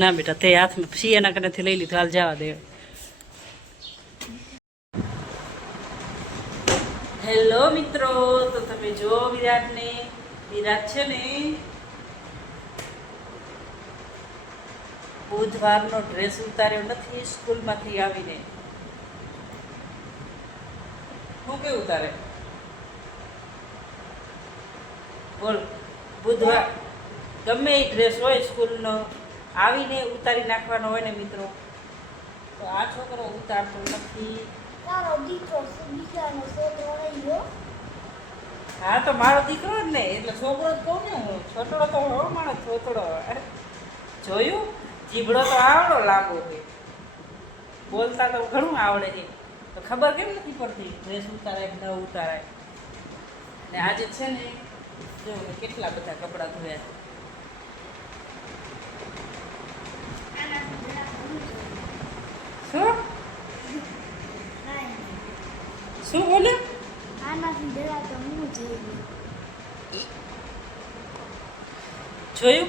ના બેટા તે હાથમાં પછી એના કનેથી લઈ લીધું, હાલ જવા દે. હેલો મિત્રો, તો તમે જો વિરાટને, વિરાટ છે ને બુધવારનો ડ્રેસ ઉતાર્યો નથી સ્કૂલમાંથી આવીને. હું કેવું ઉતારે બોલ? બુધવાર ગમે એ ડ્રેસ હોય સ્કૂલનો આવીને ઉતારી નાખવાનો હોય ને મિત્રો, તો આ છોકરો ઉતારતો નથી. હા તો મારો દીકરો જ ને, એટલે છોકરો જ કહું ને હું. છોટડો તો હો મારો છોકરો. જોયું, જીભડો તો આવડો લાંબો છે, બોલતા તો ઘણું આવડે છે, તો ખબર કેમ નથી પડતી ડ્રેસ ઉતારાય કે ન ઉતારાય. ને આજે છે ને જો કેટલા બધા કપડાં ધોયા. શું શું બોલે? જોયું,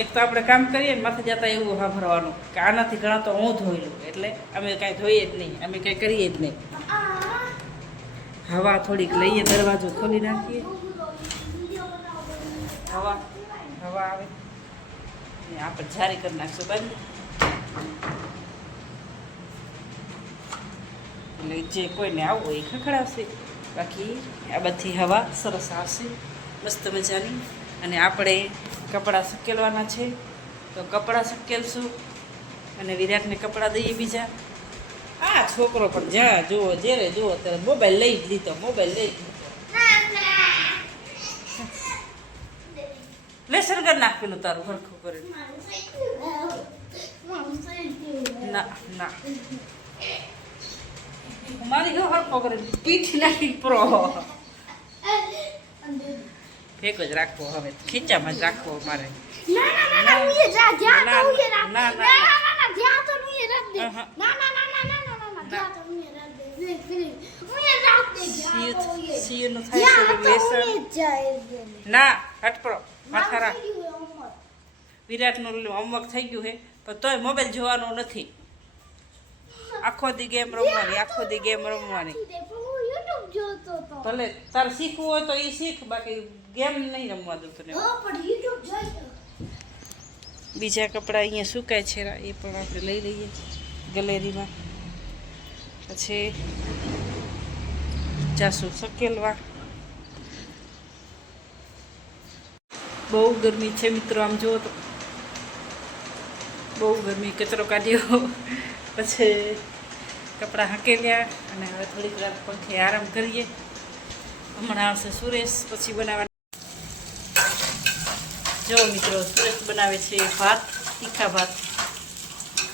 એક તો આપણે કામ કરીએ ને માથે જતા એવું સાંભળવાનું કે આનાથી ઘણા તો હું ધોઈ લઉં, એટલે અમે કાંઈ ધોઈએ જ નહીં, અમે કાંઈ કરીએ જ નહીં. હવા થોડીક લઈએ, દરવાજો ખોલી નાખીએ, હવા હવા આવે આપણે જારી કરી નાખશું બાજુ, એટલે જે કોઈને આવવું હોય એ ખખડાવશે. બાકી આ બધી હવા સરસ આવશે મસ્ત મજાની. અને આપણે કપડાં સકેલવાના છે, તો કપડાં સકેલશું અને વિરાટને કપડાં દઈએ બીજા. આ છોકરો પણ જ્યાં જુઓ જ્યારે જુઓ ત્યારે મોબાઈલ લઈ જ લીધો, મોબાઈલ લઈ જ લીધો. લેસન કરી નાખ પેલું તારું હરખું કરે. ના ના મારી ઘર હરખો કરે, પીઠ નાખી પ્રો ફેક જ રાખવો, હવે ખીચામાં જ રાખવો મારે. ના હટપરો માથારા. વિરાટનું હોમવર્ક થઈ ગયું છે, પણ તોય મોબાઈલ જોવાનો નથી. આખો દી ગેમ રમવાની, આખો દી ગેમ રમવાની. ભલે તારે શીખવું હોય તો એ શીખ, બાકી ગેમ નહીં રમવા દઉં તને. બીજા કપડાં અહીંયા સુકાય છે એ પણ આપણે લઈ લઈએ ગેલેરીમાં. પછી જાસું સકેલવા. બહુ ગરમી છે મિત્રો, આમ જુઓ તો બહુ ગરમી. કચરો કાઢ્યો, પછી કપડાં હકેલ્યા અને હવે થોડીક વાર પંખે આરામ કરીએ. હમણાં આવશે સુરેશ, પછી બનાવવાના. જો મિત્રો, સુરેશ બનાવે છે ભાત, તીખા ભાત.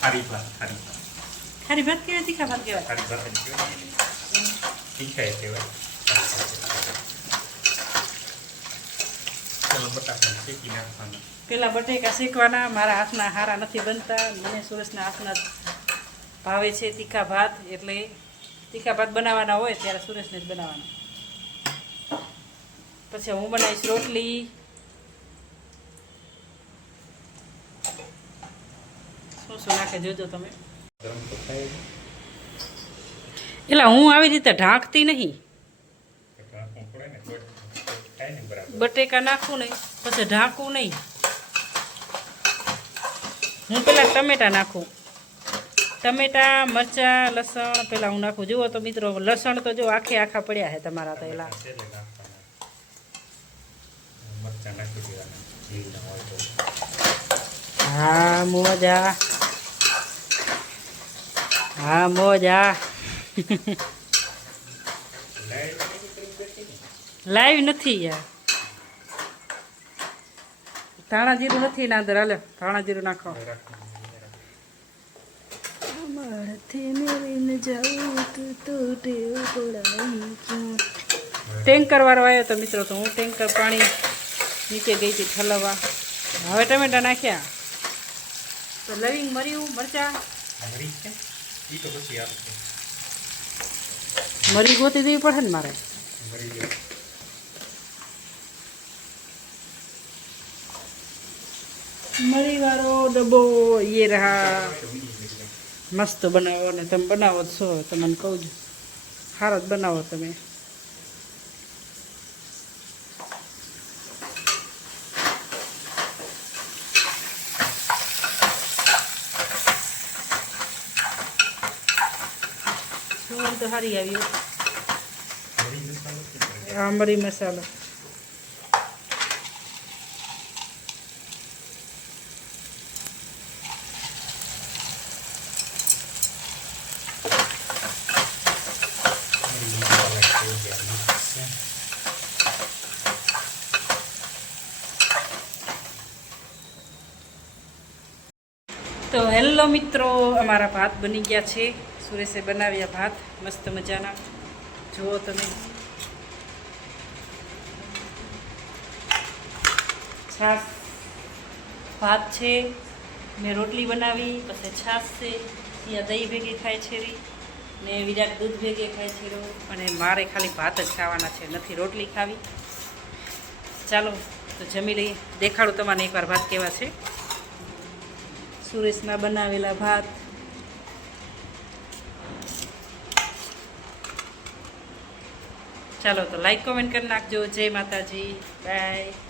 ખારી ભાત, ખારી ભાત. ખારી ભાત કહેવાય, તીખા ભાત કહેવાય? ખારી ભાત જ કહેવાય, તીખા કહેવાય. પેલા બટેકા શેકવાના. મારા હાથના હારા નથી બનતા, મને સુરેશના હાથના ભાવે છે તીખા ભાત, એટલે તીખા ભાત બનાવવાના હોય ત્યારે સુરેશને જ બનાવવાના. પછી હું બનાવીશ રોટલી. શું શું નાખે જોજો તમે. એટલે હું આવી રીતે ઢાંકતી નહીં, બટેકા નાખું નહીં પછી ઢાંકું નહીં. હું પેલા ટમેટા નાખું, ટમેટા, મરચાં, લસણ પેલા હું નાખું. જુઓ તો મિત્રો, લસણ તો જો આખે આખા પડ્યા છે તમારા પહેલા. હા મોજા, હા મોજા. લાઈવ નથી યાર, ધાણા જીરું નથી ના અંદર. હાલે ધાણા જીરું નાખો. ટેન્કર વાળો આવ્યો તો મિત્રો, તો હું ટેન્કર પાણી નીચે ગઈ હતી ઠલવવા. હવે ટમેટા નાખ્યા, તો લવિંગ, મર્યું, મરચા. મરી ગોતી દેવી પડે ને મારે. મરીવાળો ડબ્બો એ રહા મસ્ત બનાવો ને તમે બનાવો છો તમને કહું છું સારો જ બનાવો તમે શું તો સારી આવ્યું આ મરી મસાલો તો હેલો મિત્રો અમારા ભાત બની ગયા છે સુરેશે બનાવ્યા ભાત મસ્ત મજાના જુઓ તમે છાશ ભાત છે મેં રોટલી બનાવી પછી છાશ છે ત્યાં દહીં ભેગી ખાય છે રી ને વિરાટ દૂધ ભેગે ખાય છે રો અને મારે ખાલી ભાત જ ખાવાના છે નથી રોટલી ખાવી ચાલો તો જમી લઈએ દેખાડું તમને એકવાર ભાત કેવા છે સુરેશના બનાવેલા ભાત ચાલો તો લાઈક કોમેન્ટ કરી નાખજો જય માતાજી બાય